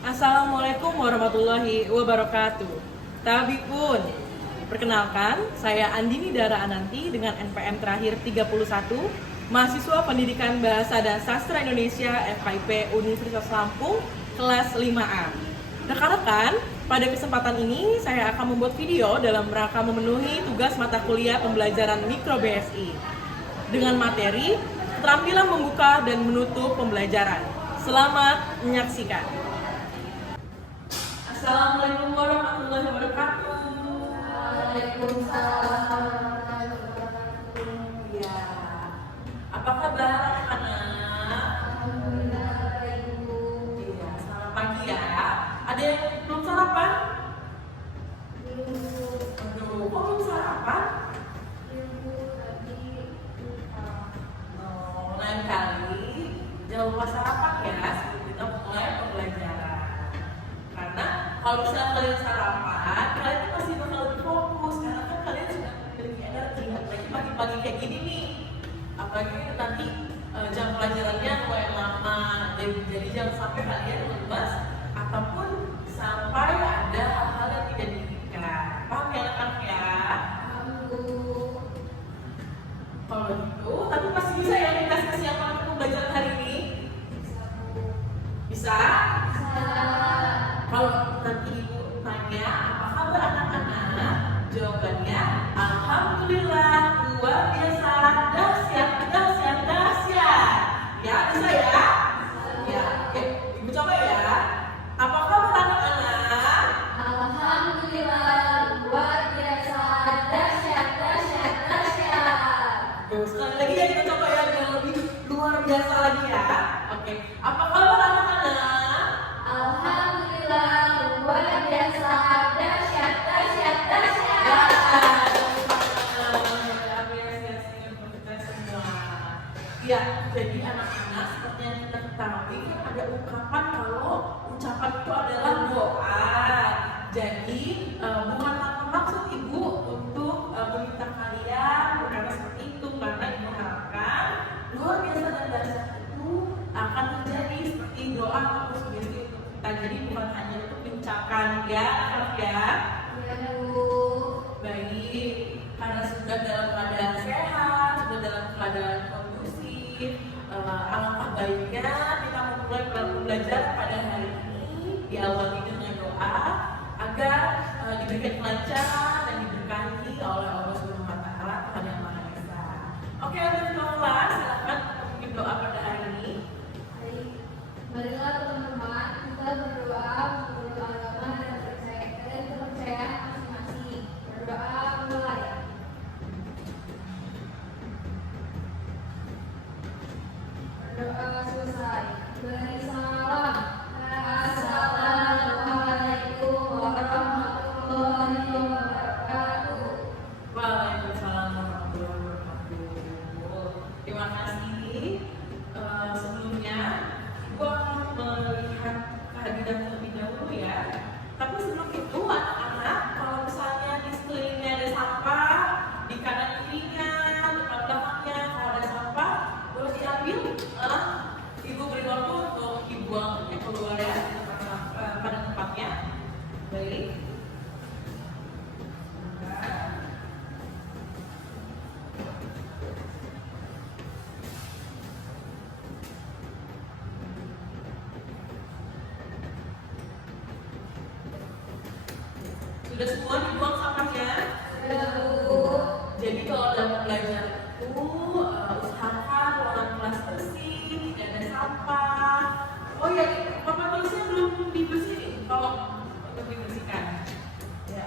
Assalamualaikum warahmatullahi wabarakatuh. Tabipun, perkenalkan saya Andini Dara Ananti dengan NPM terakhir 31, mahasiswa Pendidikan Bahasa dan Sastra Indonesia FKIP Universitas Lampung, kelas 5A. Rekan-rekan, pada kesempatan ini saya akan membuat video dalam rangka memenuhi tugas mata kuliah pembelajaran Mikro BSI dengan materi keterampilan membuka dan menutup pembelajaran. Selamat menyaksikan. Assalamualaikum warahmatullahi wabarakatuh. Waalaikumsalam warahmatullahi wabarakatuh. Ya, apa kabar anak-anak? Alhamdulillah baik Bu. Iya, selamat pagi ya. Ada yang belum sarapan? Ibu, Aduh, kok belum sarapan? ibu tadi lupa. Oh, lain kali jangan lupa sarapan ya sebelum kita mulai pembelajaran. Karena kalau misalnya kalian sarapan, kalian tuh pasti bakal lebih fokus karena kan kalian sudah memiliki energi. Apalagi pagi-pagi kayak gini nih. Apalagi nanti jam pelajarannya lumayan lama, jadi jangan sampai kalian lemas ataupun sampai ada hal-hal yang tidak diinginkan. Paham ya anak-anak ya? Bu, Kalau gitu, tapi pasti bisa ya kita kesiapan untuk pembelajaran hari ini? bisa Bu. Bisa? Bisa. Kalau nanti ibu tanya apa kabar anak-anak, jawabannya alhamdulillah, luar biasa, dahsyat, dahsyat, dahsyat. Ya, bisa ya? Ya, oke. Ibu coba ya. Apa kabar anak-anak? Alhamdulillah luar biasa, dahsyat, dahsyat, dahsyat. Tuh, sekali lagi ya kita coba ya dengan lebih luar biasa lagi ya. Oke. Apa kabar anak-anak? Alhamdulillah luar biasa, dahsyat, dahsyat, dahsyat. Ya, jadi anak-anak seperti yang kita ketahui kan ada ungkapan kalau ucapan itu adalah doa. Jadi bukan tanpa maksud ibu untuk meminta kalian berkata seperti itu karena ibu harapkan luar biasa dan dahsyat itu akan terjadi seperti doa atau sugesti untuk kita. Jadi bukan hanya untuk diucapkan ya, anak ya. Ya Bu. Baik, karena sudah dalam keadaan sehat, sudah dalam keadaan kondusif, alangkah baiknya kita memulai pembelajaran pada hari ini diawali dengan doa agar diberikan kelancaran dan diberkahi oleh Allah Subhanahu wa Ta'ala, Tuhan yang Maha Esa. Oke, teman-teman, silakan memimpin doa pada hari ini. Baik, marilah teman-teman kita berdoa menurut agama dan kepercayaan masing-masing. Berdoa mulai. Berdoa selesai. Beri salam. Assalamualaikum warahmatullahi wabarakatuh. Waalaikumsalam warahmatullahi wabarakatuh. Terima kasih. Sebelumnya, ibu akan melihat kehadiran terlebih dahulu ya. Tapi sebelum itu, anak-anak, kalau misalnya di sekelilingnya ada sampah, di kanan kirinya, depan belakangnya, kalau ada sampah, boleh diambil. Ibu beri waktu untuk dibuangnya keluar ya pada tempatnya. Baik. Sudah semua dibuang sampahnya? Ya Bu. Jadi kalau dalam belajar itu usahakan ruangan kelas bersih, tidak ada sampah. Oh ya, papan tulisnya belum dibersihin. Kalau untuk dibersihkan, ya.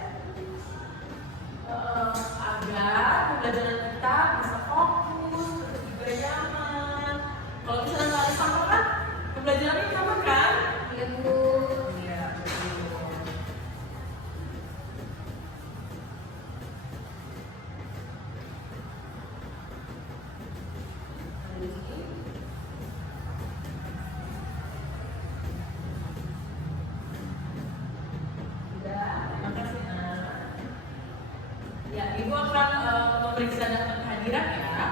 Agar pembelajaran kita bisa fokus, terus juga nyaman. Kalau misalnya nggak ada sampah kan, pembelajarannya nyaman kan? Ya Bu. Iya, betul. Terima kasih. Ya, Ibu akan memeriksa daftar kehadiran ya.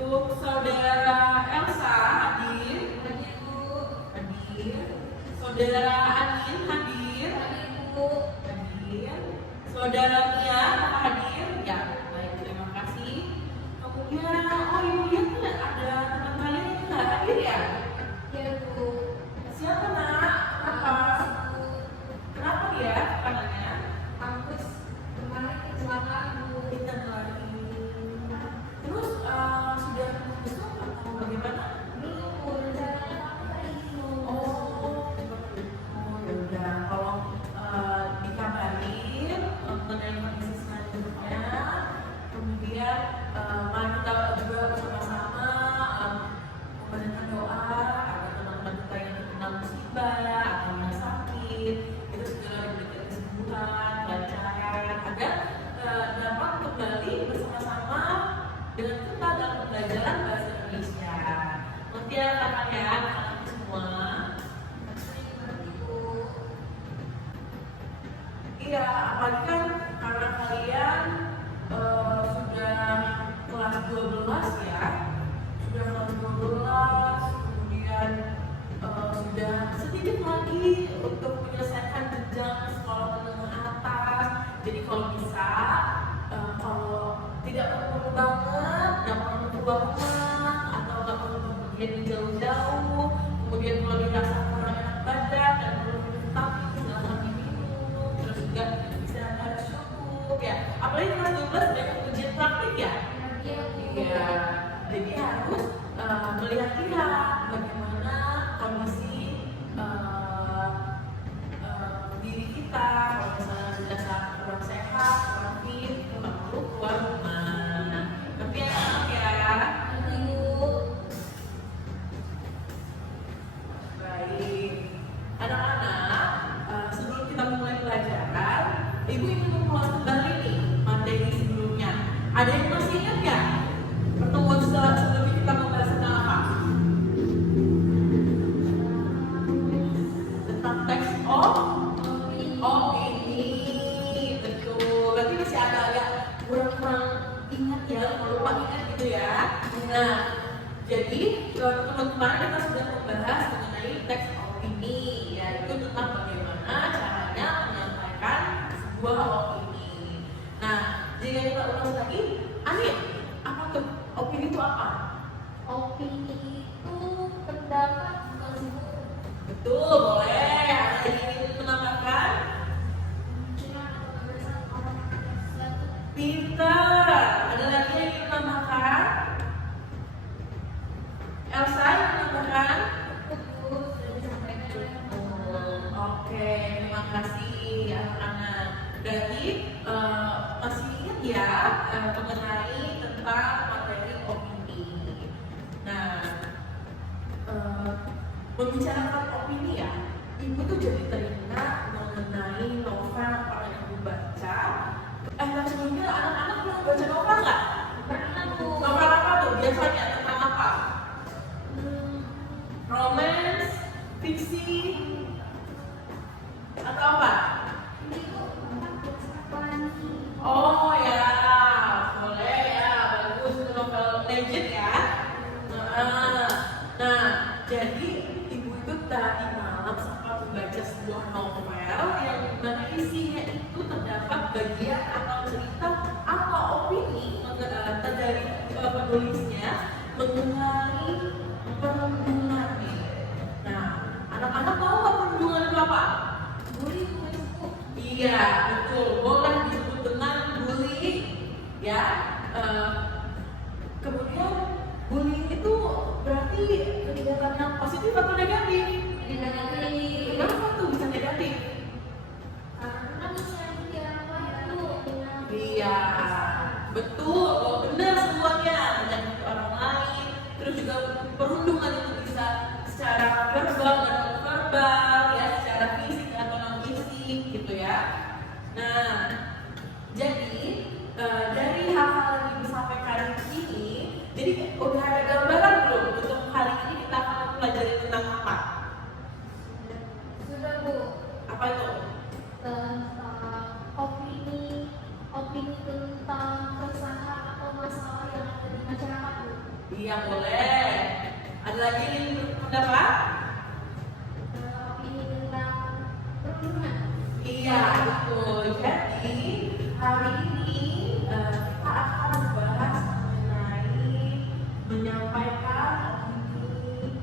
Untuk saudara Elsa hadir. Saudara Anin hadir. Hadir, Bu. Hadir. Saudara Mia hadir. Ya, baik, terima kasih. Kemudian, oh ibu lihat nih ada teman kalian yang nggak hadir ya? Ya, Bu. Siapa nak? Kenapa? Bu. Kenapa dia? Kanannya? Kampus kemarin kecelakaan, Bu. Kita lagi. Terus sudah besok atau bagaimana? Belum, Bu. Rencananya kamu hari ini, Bu. Oh, ya udah. Kalau dikabarin mengenai kondisi selanjutnya, kemudian mari kita juga bersama-sama memberikan doa agar teman-teman kita yang terkena musibah atau yang sakit itu segera diberikan kesembuhan, kelancaran, agar dapat kembali bersama-sama dengan kita dalam pembelajaran bahasa Indonesia. Nanti ya kakaknya, anak-anak semua. Iya, apalagi kan karena kalian sudah kelas 12 ya, sudah kelas 12, kemudian sudah sedikit lagi untuk menyelesaikan jenjang sekolah menengah atas. Jadi kalau bisa, kalau tidak perlu banget, nggak perlu keluar rumah atau nggak perlu bepergian jauh-jauh, kemudian kalau dirasa kurang enak badan dan perlu minum vitamin, silahkan diminum. Terus juga bisa harus cukup ya. Apalagi kelas 12 banyak ujian praktik ya. Iya, jadi harus melihat-lihat bagaimana kondisi diri kita. Kalau misalnya dirasa kurang sehat, kurang fit, nggak perlu keluar rumah. Tapi anak ya. Baik, anak-anak, sebelum kita mulai pelajaran, ibu ingin mengulas kembali nih materi sebelumnya. Ada yang masih ingat nggak pertemuan sebelumnya kita membahas tentang apa? Tentang teks opini. Betul. Berarti masih agak-agak kurang ingat ya, lupa ingat gitu ya. Nah, jadi teman-teman kita sudah membahas mengenai teks opini, yaitu tentang bagaimana caranya menyampaikan sebuah opini. Nah, jika kita ulas lagi, Anin, apa tuh? Opini itu apa? Opini itu pendapat, bukan sih, Bu? Betul, boleh. Ada yang ingin menambahkan? Cuma ada pembahasan orang sesuatu. Pintar. Ada lagi yang ingin menambahkan? Elsa yang menambahkan? Bu, sudah disampaikan oleh Bu. Oke, terima kasih anak-anak. Berarti masih ingat ya mengenai tentang materi opini. Nah, membicarakan opini ya, ibu tuh jadi teringat mengenai novel yang pernah ibu baca. Tapi sebelumnya anak-anak pernah baca novel nggak? Pernah, Bu. Novel apa tuh? Biasanya tentang apa? Romance, fiksi, atau apa? Ini, Bu, tentang filsafat. Oh ya, boleh ya, bagus itu novel legend ya. Nah, jadi ibu itu tadi malam sempat membaca sebuah novel yang mana isinya itu terdapat bagian atau cerita atau opini dari penulisnya mengenai perundungan. Nah, anak-anak tahu nggak perundungan itu apa? Bully, Bu. Iya, betul. Boleh disebut dengan bullying, ya. Kemudian bullying itu berarti kegiatan yang positif atau negatif? Negatif. Kenapa tuh bisa negatif? Karena misalnya dia apa itu Iya, betul. Oh, benar semuanya. Menyakiti orang lain. Terus juga perundungan itu bisa secara verbal dan non verbal, ya, secara fisik atau non fisik, gitu ya. Nah, jadi dari hal-hal yang ibu sampaikan ini, jadi udah ada gambaran belum untuk kali ini kita akan mempelajari tentang apa? sudah, Bu. Apa itu? Tentang opini tentang keresahan atau masalah yang ada di masyarakat, Bu. Iya, boleh. Ada lagi yang ingin berpendapat? Opini tentang Iya, betul. Jadi hari ini kita akan membahas mengenai menyampaikan opini.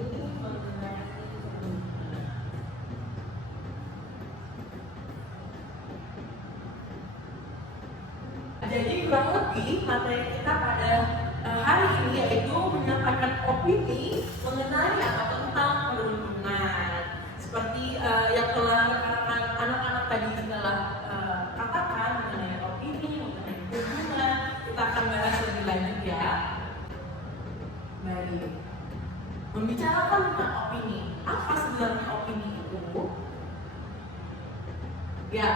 Ini mengenai jadi kurang lebih materi kita pada hari ini yaitu menyampaikan opini mengenai atau tentang perundungan. Seperti yang telah rekan-rekan anak-anak tadi telah katakan mengenai opini, mengenai perundungan, kita akan bahas lebih lanjut ya. Baik. Membicarakan tentang opini, apa sebenarnya opini itu? Ya,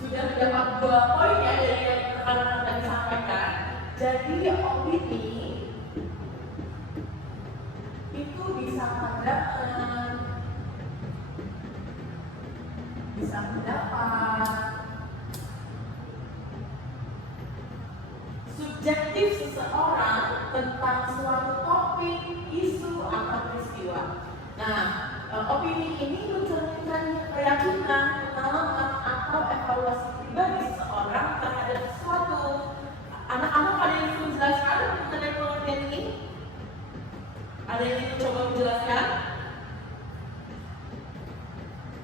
sudah mendapat 2 poin ya dari yang rekan-rekan tadi sampaikan. Jadi opini itu bisa pandangan, bisa pendapat, subjektif seseorang tentang suatu topik, isu atau peristiwa. Nah, opini ini mencerminkan keyakinan, pengalaman atau evaluasi pribadi seseorang terhadap sesuatu. Anak-anak ada yang ingin menjelaskan mengenai pengertian ini? Ada yang ingin coba menjelaskan?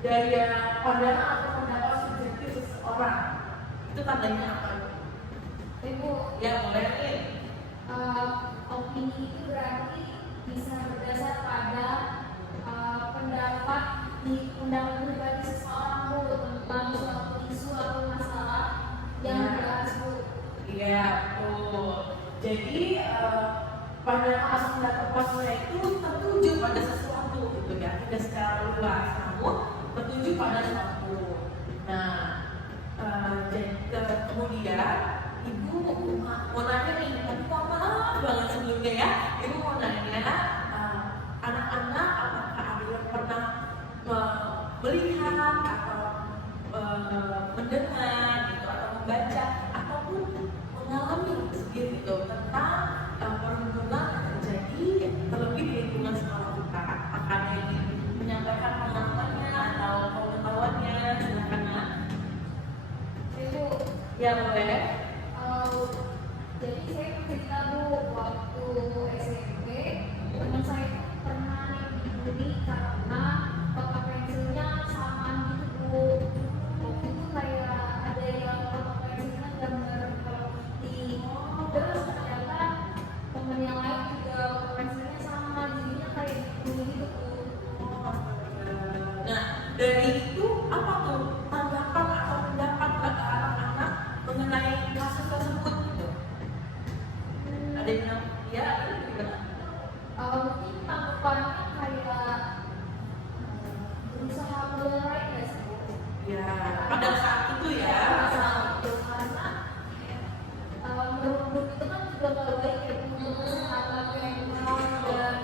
Dari pandangan atau pendapat subjektif seseorang, itu tandanya apa? Ibu, Ya, boleh nih. opini itu berarti bisa berdasar pada pendapat pribadi seseorang Bu tentang suatu isu atau masalah yang dibahas Bu. Iya, betul. Jadi pandangan atau pendapat manusia itu tertuju pada sesuatu gitu ya, tidak secara luas, namun tertuju pada sesuatu. Nah, kemudian ibu mau nanya nih, tapi maaf banget sebelumnya ya, ibu mau nanya anak-anak apakah ada yang pernah melihat atau mendengar gitu atau membaca ataupun mengalami sendiri gitu tentang perundungan yang terjadi terlebih di lingkungan sekolah kita. Apakah ada yang ingin menyampaikan pengalamannya atau pengetahuannya? Silakan Nak. Ibu, Ya boleh. jadi saya cerita Bu, waktu SMP teman saya pernah dibully karena kotak pensilnya samaan gitu Bu. Waktu itu kayak ada yang kotak pensilnya gambar Hello Kitty. Terus ternyata temen yang lain juga kotak pensilnya sama, jadinya kayak dibully gitu Bu. Nah, dari itu apa tuh tanggapan atau pendapat anak-anak mengenai kasus tersebut gitu? Ada yang bilang, ya ini gimana? Mungkin tanggapannya kayak berusaha melerai nggak sih Bu? Ya, pada saat itu ya. Karena merunduk itu kan juga nggak baik ya untuk kesehatan mental dan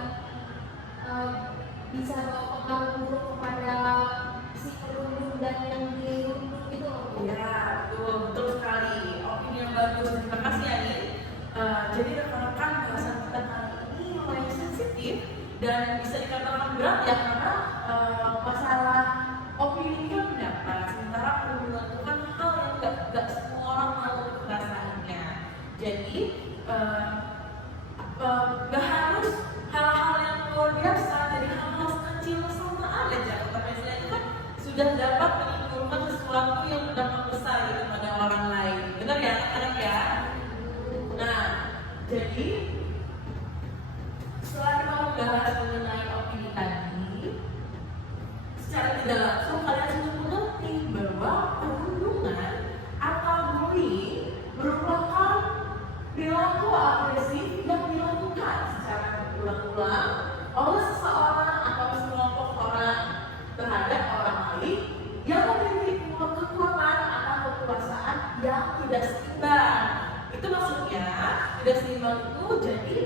bisa berpengaruh buruk kepada si perundung dan yang dirundung itu loh Bu. Ya, betul sekali. Opini yang bagus. Terima kasih ya, Nin. Jadi rekan-rekan bahasan kita kali ini lumayan sensitif dan bisa dikatakan berat ya karena masalah opini itu kan pendapat. Sementara perundungan itu kan hal yang nggak semua orang mau merasakannya. Jadi nggak harus hal-hal yang luar biasa. Jadi hal-hal kecil sama aja. Tapi itu kan sudah dapat menimbulkan sesuatu yang berdampak besar gitu pada orang lain. Benar ya, anak ya? Nah, jadi setelah kita membahas mengenai opini tadi, secara tidak langsung kalian sudah mengerti bahwa perundungan atau bullying merupakan perilaku agresif yang dilakukan secara berulang-ulang oleh seseorang atau sekelompok orang terhadap orang lain yang memiliki kekuatan atau kekuasaan yang tidak seimbang. Itu maksudnya tidak seimbang itu jadi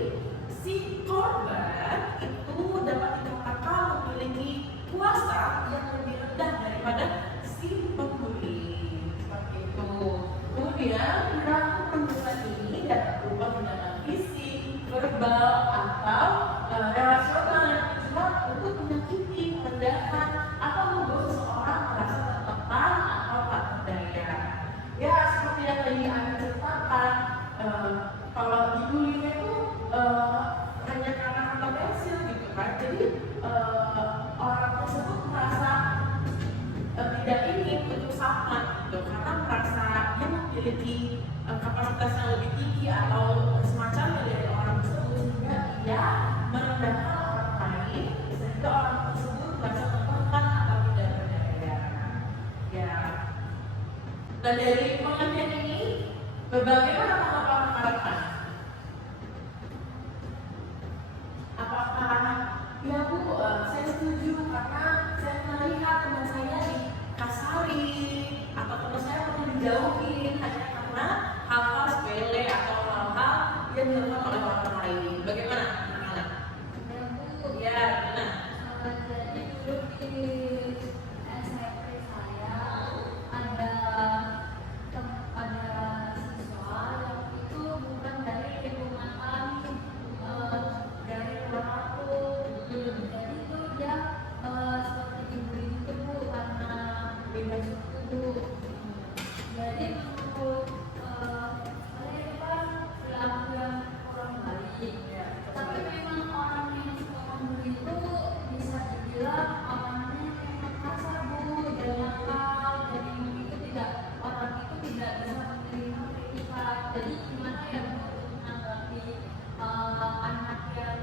si korban itu dapat dikatakan memiliki kuasa yang lebih rendah daripada si pembuli. Seperti itu. Kemudian perilaku perundungan ini dapat berupa tindakan fisik, verbal atau relasional yang tujuan untuk menyakiti, merendahkan, atau membuat seseorang merasa tertekan atau tak berdaya. Ya seperti yang tadi Anda ceritakan, kalau dibully itu hanya karena kata pensil gitu kan, jadi orang tersebut merasa tidak ingin untuk sama gitu, karena merasa dia memiliki kapasitas yang lebih tinggi atau semacamnya dari orang tersebut, sehingga dia merendahkan orang lain sehingga orang tersebut merasa tertekan atau tidak berdaya. Ya. Dan dari pengertian ini, bagaimana tanggapan rekan-rekan? Apakah ya Bu, saya setuju karena saya melihat teman saya dikasari atau teman saya pernah dijauhin hanya karena hal-hal sepele atau hal-hal yang dilakukan oleh orang lain. Bagaimana? Ya, gimana? Jadi dulu di SMP saya ada siswa yang itu bukan dari lingkungan kami, dari luar kampung. Jadi itu dia seperti dibully itu Bu, karena beda suku. Jadi menurut saya itu kan perilaku yang kurang baik. Tapi memang orang yang suka membuli itu bisa dibilang orangnya memang kasar Bu, dan nakal, dan memang itu orang itu tidak bisa menerima kritikan. Jadi gimana ya Bu untuk menanggapi anak yang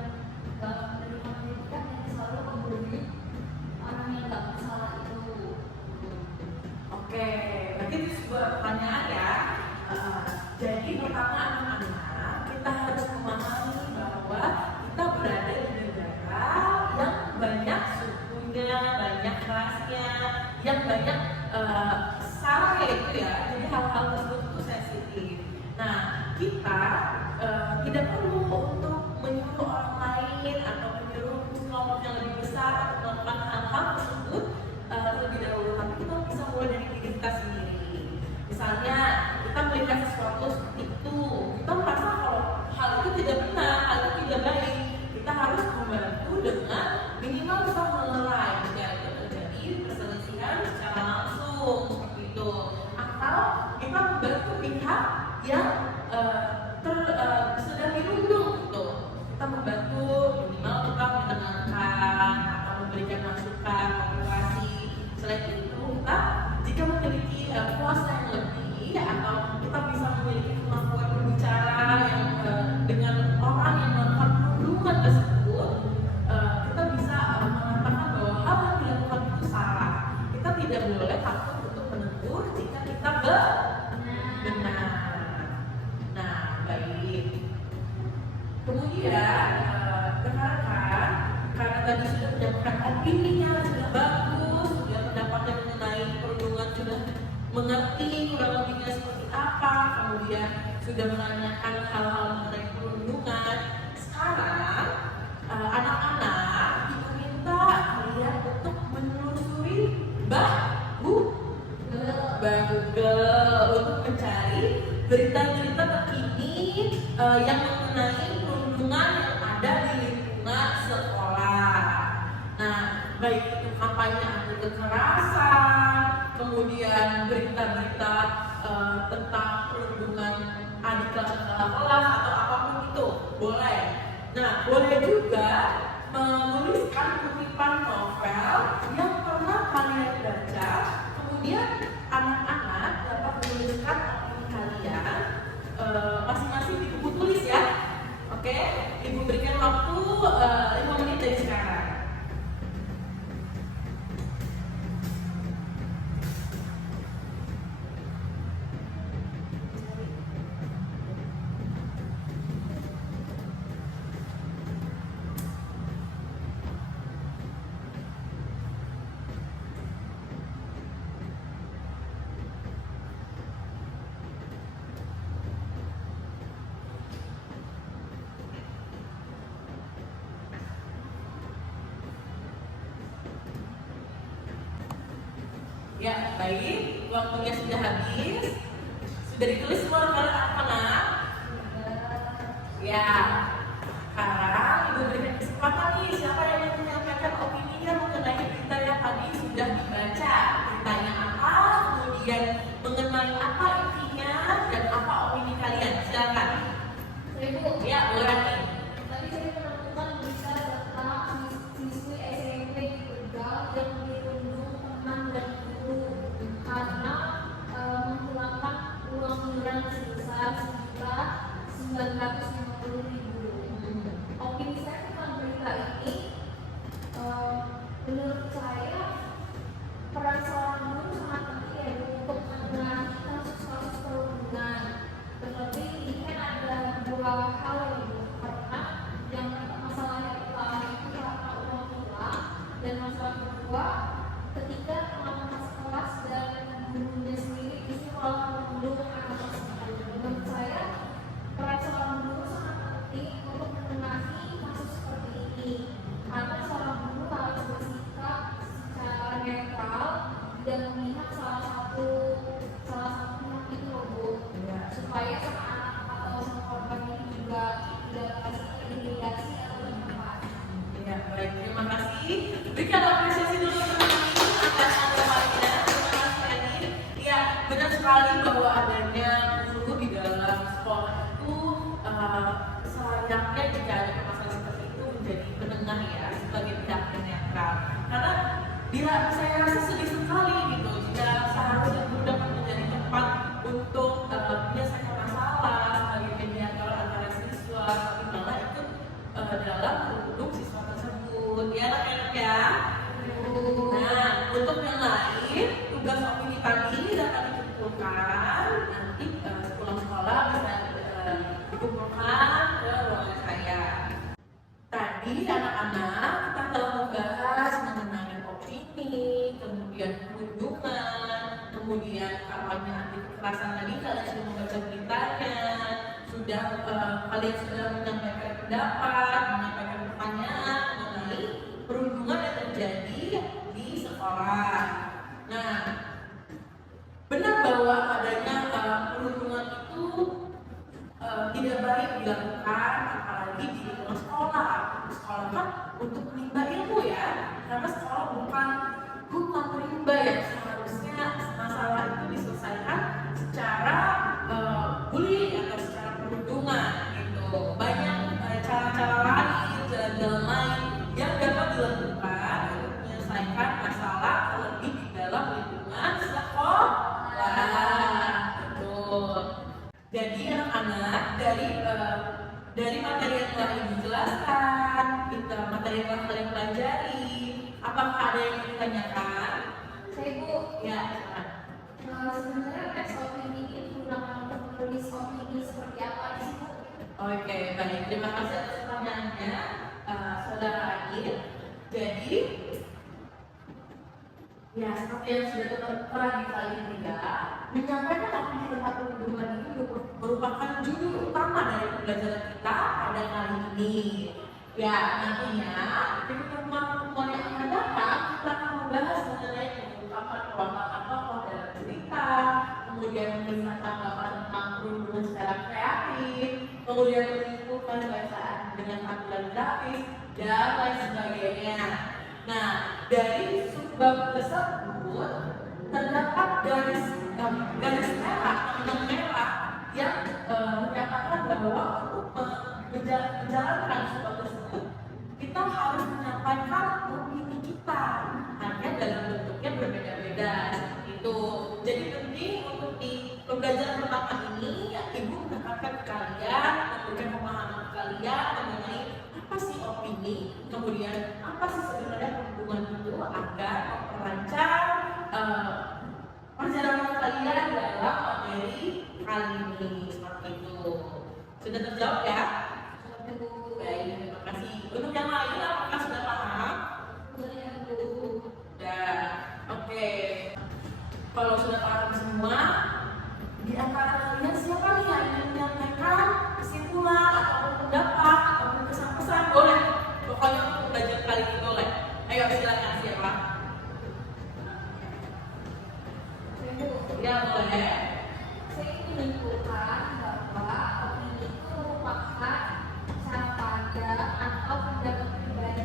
gak menerima kritikan yang selalu membuli orang yang gak bersalah itu? Oke, berarti itu sebuah pertanyaan ya. Jadi pertama anak-anak, kita harus memahami bahwa kita berada di negara yang banyak sukunya, banyak rasnya, yang banyak sara itu ya. Jadi hal-hal tersebut itu sensitif. Nah, kita tidak perlu untuk menyuruh orang lain atau menyuruh kelompok yang lebih besar untuk melakukan hal-hal tersebut terlebih dahulu, tapi kita bisa mulai dari diri kita sendiri. Misalnya kita melihat sesuatu seperti itu, kita merasa kalau hal itu tidak benar, hal itu tidak baik, kita harus membantu dengan minimal kita melerai jika itu terjadi perselisihan secara langsung seperti itu, atau kita membantu pihak yang sedang dirundung gitu. Kita membantu minimal kita menenangkan atau memberikan masukan, motivasi. Selain itu, kita jika memiliki kuasa yang lebih atau kita bisa memiliki kemampuan berbicara yang dengan orang yang melakukan perundungan tersebut, kita bisa mengatakan bahwa hal yang dilakukan itu salah. Kita tidak boleh takut untuk menegur jika kita benar. Nah, baik. Kemudian rekan-rekan, karena tadi sudah menyampaikan opininya sudah bagus, sudah pendapatnya mengenai perundungan sudah mengerti kurang lebihnya seperti apa, kemudian sudah menanyakan hal-hal mengenai perundungan. Sekarang anak-anak diminta kalian untuk menelusuri Google untuk mencari berita-berita terkini yang mengenai perundungan yang ada di lingkungan sekolah. Nah, baik itu kampanye anti kekerasan, kemudian berita-berita tentang perundungan adik kelas kelas atau apapun itu, boleh. Nah, boleh juga menuliskan kutipan novel yang pernah kalian baca, kemudian anak-anak dapat menuliskan opini kalian masing-masing di buku tulis ya. Oke, Ibu berikan waktu 5 menit dari sekarang. Ya, baik. Waktunya sudah habis. Sudah ditulis semua rekan-rekan anak? Ya. nih, siapa yang mau menyampaikan opininya mengenai berita yang tadi sudah dibaca? Beritanya apa, kemudian mengenai apa intinya, dan apa opini kalian? Silakan. Ibu, Ya, boleh nih. tadi saya menemukan berita tentang siswi SMP di Tegal yang dirundung teman dan guru karena menghilangkan uang iuran sebesar Rp950.000. Opini saya tentang berita ini, menurut saya peran seorang guru sangat penting ya Bu, untuk menangani kasus-kasus perundungan. Terlebih ini kan ada dua hal ya Bu, karena yang masalah yang pertama itu karena uang hilang, dan masalah kedua ketika anak-anak kelas dan gurunya sendiri justru malah merundung anak tersebut. Menurut saya peran seorang guru sangat penting untuk menengahi kasus seperti ini, karena seorang guru harus bersikap secara netral dan memihak salah satu pihak itu loh Bu, supaya sang anak atau sang korban ini juga tidak merasa terintimidasi atau tertekan. Ya, baik, terima kasih. Berikan apresiasi dulu teman-teman atas anggapannya. Terima kasih Eni. Ya, benar sekali bahwa adanya guru di dalam sekolah itu selayaknya jika ada permasalahan seperti itu menjadi penengah ya, sebagai pihak yang netral. Karena dia saya rasa sedih sekali gitu jika seharusnya guru dapat menjadi tempat untuk menyelesaikan masalah sebagai mediator antara siswa, tapi malah itu dalam produk siswa tersebut. Ya anak-anak ya. Nah, untuk yang lain tugas opini tadi dapat dikumpulkan nanti pulang sekolah bisa dikumpulkan ke ruangan saya. Tadi anak-anak kita telah membahas mengenai opini, kemudian perundungan, kemudian kampanye anti kekerasan tadi kalian sudah membaca beritanya, sudah kalian sudah menyampaikan pendapat, menyampaikan pertanyaan mengenai perundungan yang terjadi di sekolah. Nah, benar bahwa adanya perundungan itu tidak baik dilakukan, apalagi di lingkungan sekolah. Sekolah kan untuk menimba ilmu ya, karena sekolah bukan hutan rimba ya. Seharusnya masalah itu diselesaikan secara bullying atau secara perundungan gitu. Banyak cara-cara lain, jalan-jalan lain yang dapat dilakukan untuk menyelesaikan masalah terlebih di dalam lingkungan sekolah. Betul. Jadi anak-anak dari materi yang telah Ibu jelaskan, materi yang telah kalian pelajari, apakah ada yang ditanyakan? Saya Bu, Ya, sebenarnya teks opini ini digunakan untuk menulis opini seperti apa sih Bu? oke, baik. Terima kasih atas pertanyaannya, saudara Adil. Jadi, ya seperti yang sudah telah dikali juga, menyampaikan opini tentang perundungan ini merupakan judul utama dari pembelajaran kita pada kali ini. Ya, nantinya di pertemuan-pertemuan yang akan datang kita akan membahas mengenai pengungkapan tokoh-tokoh dalam cerita, kemudian memberikan tanggapan tentang perundungan secara kreatif, kemudian menyimpulkan bacaan dengan tampilan grafis dan lain sebagainya. Nah, dari subbab tersebut terdapat garis merah, benang merah yang menyatakan bahwa untuk menjalankan subbab tersebut kita harus menyampaikan opini kita, hanya dalam bentuknya berbeda-beda. Itu jadi penting untuk di pembelajaran pertama ini ya, Ibu menekankan kalian, memberikan pemahaman kalian mengenai apa sih opini, kemudian apa sih sebenarnya perundungan itu agar memperlancar perjalanan kalian dalam materi kali ini. Seperti itu. Sudah terjawab ya? Baik, terima kasih. Untuk yang lain apakah sudah paham? Sudah. Oke. Kalau sudah paham semua, di antara kalian siapa nih yang ingin menyampaikan kesimpulan atau pendapat atau pesan-pesan? Boleh. Pokoknya untuk belajar kali ini boleh. Ayo silakan siapa? Ya boleh. Saya ingin menyimpulkan bahwa opini itu merupakan cara pandang atau pendapat pribadi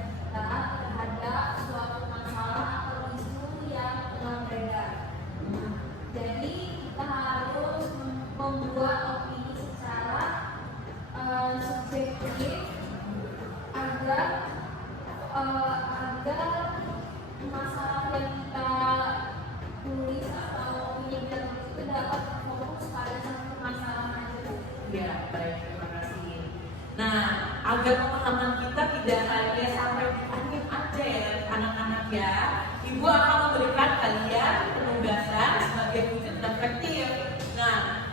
Ya, baik, terima kasih. Nah, agar pemahaman kita tidak hanya sampai di akhir aja ya anak-anak ya, Ibu akan memberikan kalian penugasan sebagai wujud reflektif. Nah,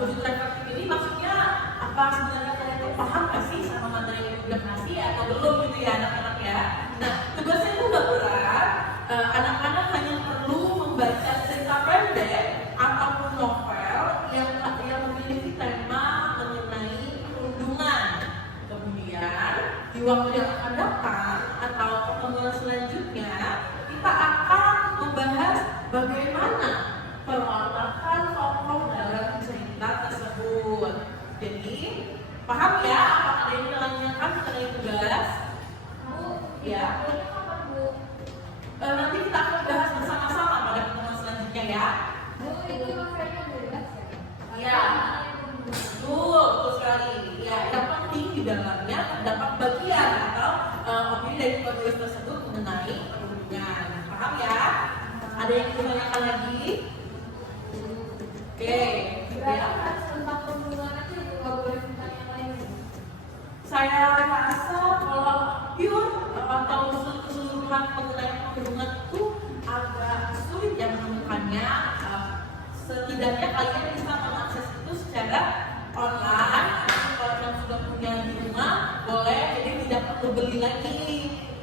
wujud reflektif ini maksudnya apa sebenarnya kalian tuh paham nggak sih sama materi yang udah kasih atau belum gitu ya anak-anak ya? Nah, tugasnya itu nggak berat. Anak-anak hanya perlu membaca cerita pendek ataupun novel yang memiliki tema mengenai perundungan. Kemudian di waktu yang akan datang atau pertemuan selanjutnya kita akan membahas bagaimana perwakilan tokoh dalam cerita tersebut. Jadi paham ya? Apakah ada yang menanyakan mengenai tugas? Ya. Nanti kita akan bahas bersama-sama pada pertemuan selanjutnya ya. Itu novelnya bebas ya? Iya. Betul sekali. Ya, yang penting di dalamnya terdapat bagian atau opini dari penulis tersebut mengenai perundungan. Paham ya? Ada yang ditanyakan lagi? Oke. Ya. Tentang perundungan aja itu nggak boleh tentang yang lain. Saya rasa kalau pure atau keseluruhan mengenai perundungan itu agak sulit ya menemukannya. Setidaknya kalian bisa mengakses itu secara online. Kalau yang sudah punya di rumah boleh, jadi tidak perlu beli lagi.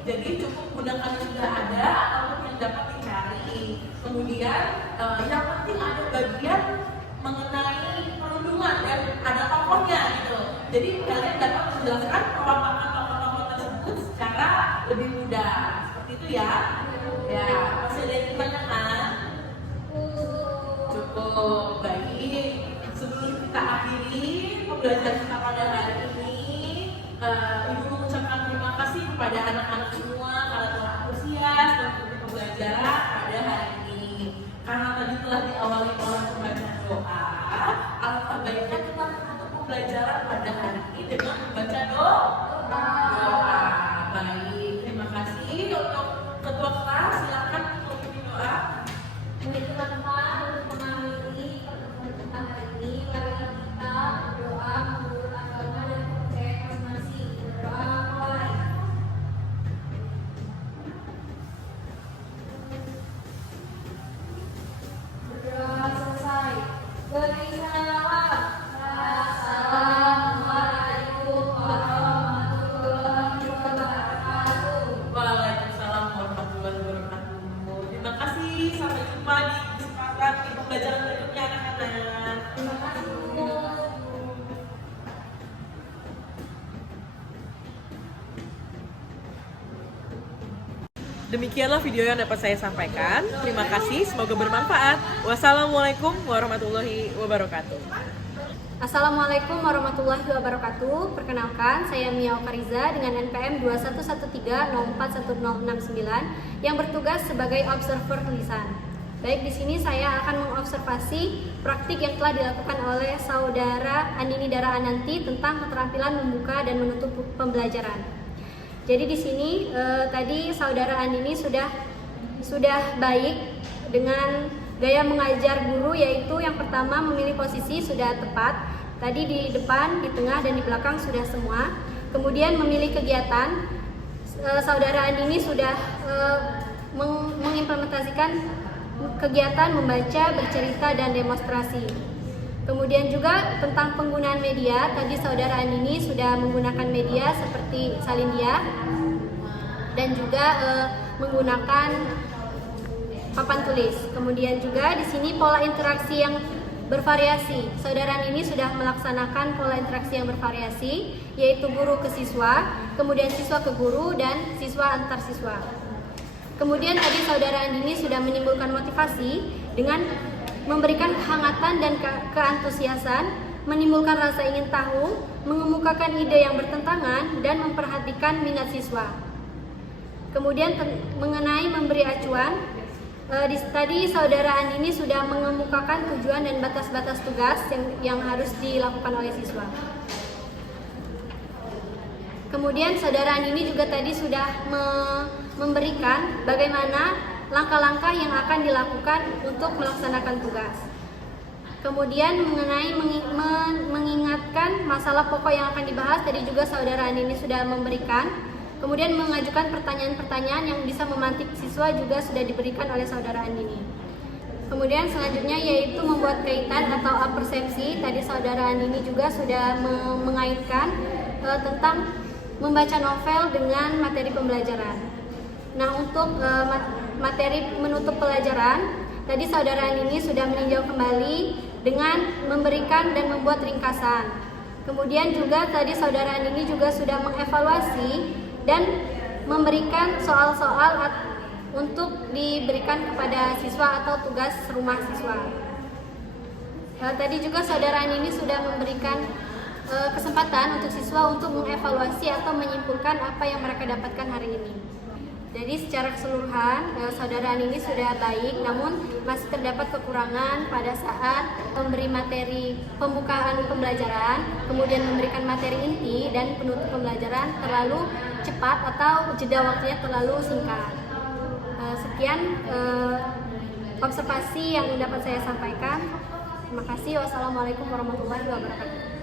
Jadi cukup gunakan yang sudah ada ataupun yang dapat dicari. Kemudian yang penting ada bagian mengenai perundungan dan ada tokohnya gitu. Jadi kalian dapat menjelaskan pewawakan tokoh-tokoh tersebut secara lebih mudah. Seperti itu ya. Ya, masih ada yang ditanyakan? Cukup baik. Sebelum kita akhiri pembelajaran kita pada hari ini, Ibu mengucapkan terima kasih kepada anak-anak semua karena telah antusias dan mengikuti pembelajaran pada hari ini. Karena tadi telah diawali oleh pembacaan doa, alangkah baiknya kita menutup pembelajaran pada hari ini dengan membaca doa. Baik, terima kasih untuk ketua kelas. Silakan memimpin doa. Baik teman-teman, untuk mengakhiri pertemuan kita hari ini, marilah kita berdoa menurut agama dan kepercayaan masing-masing. Berdoa mulai. Berdoa selesai. Beri salam. Assalamualaikum warahmatullahi wabarakatuh. Waalaikumsalam warahmatullahi wabarakatuh. Terima kasih. Sampai jumpa di kesempatan di pembelajaran berikutnya anak-anak. Terima kasih. Demikianlah video yang dapat saya sampaikan. Terima kasih, semoga bermanfaat. Wassalamualaikum warahmatullahi wabarakatuh. Assalamualaikum warahmatullahi wabarakatuh. Perkenalkan, saya Mia Okariza dengan NPM 2113041069 yang bertugas sebagai observer lisan. Baik, di sini saya akan mengobservasi praktik yang telah dilakukan oleh Saudara Andini Dara Ananti tentang keterampilan membuka dan menutup pembelajaran. Jadi di sini tadi Saudara Andini sudah baik dengan gaya mengajar guru, yaitu yang pertama memilih posisi sudah tepat. Tadi di depan, di tengah, dan di belakang sudah semua. Kemudian memilih kegiatan. Saudara Andini sudah mengimplementasikan kegiatan membaca, bercerita, dan demonstrasi. Kemudian juga tentang penggunaan media, tadi Saudara Andini sudah menggunakan media seperti Salindia dan juga menggunakan papan tulis. Kemudian juga di sini pola interaksi yang bervariasi. Saudara Andini sudah melaksanakan pola interaksi yang bervariasi, yaitu guru ke siswa, kemudian siswa ke guru, dan siswa antar siswa. Kemudian tadi Saudara Andini sudah menimbulkan motivasi dengan memberikan kehangatan dan keantusiasan, menimbulkan rasa ingin tahu, mengemukakan ide yang bertentangan, dan memperhatikan minat siswa. Kemudian mengenai memberi acuan, tadi Saudara Andini sudah mengemukakan tujuan dan batas-batas tugas yang harus dilakukan oleh siswa. Kemudian Saudara Andini juga tadi sudah memberikan bagaimana langkah-langkah yang akan dilakukan untuk melaksanakan tugas. Kemudian mengenai mengingatkan masalah pokok yang akan dibahas, tadi juga saudara Andini sudah memberikan. Kemudian mengajukan pertanyaan-pertanyaan yang bisa memantik siswa juga sudah diberikan oleh saudara Andini. Kemudian selanjutnya yaitu membuat kaitan atau apersepsi. Tadi saudara Andini juga sudah mengaitkan tentang membaca novel dengan materi pembelajaran. Nah, untuk materi menutup pelajaran, tadi saudara Andini sudah meninjau kembali dengan memberikan dan membuat ringkasan. Kemudian juga tadi saudara Andini juga sudah mengevaluasi dan memberikan soal-soal untuk diberikan kepada siswa atau tugas rumah siswa. Tadi juga saudara Andini sudah memberikan kesempatan untuk siswa untuk mengevaluasi atau menyimpulkan apa yang mereka dapatkan hari ini. Jadi secara keseluruhan saudara Andini sudah baik, namun masih terdapat kekurangan pada saat memberi materi pembukaan pembelajaran, kemudian memberikan materi inti dan penutup pembelajaran terlalu cepat atau jeda waktunya terlalu singkat. Sekian observasi yang dapat saya sampaikan. Terima kasih. Wassalamualaikum warahmatullahi wabarakatuh.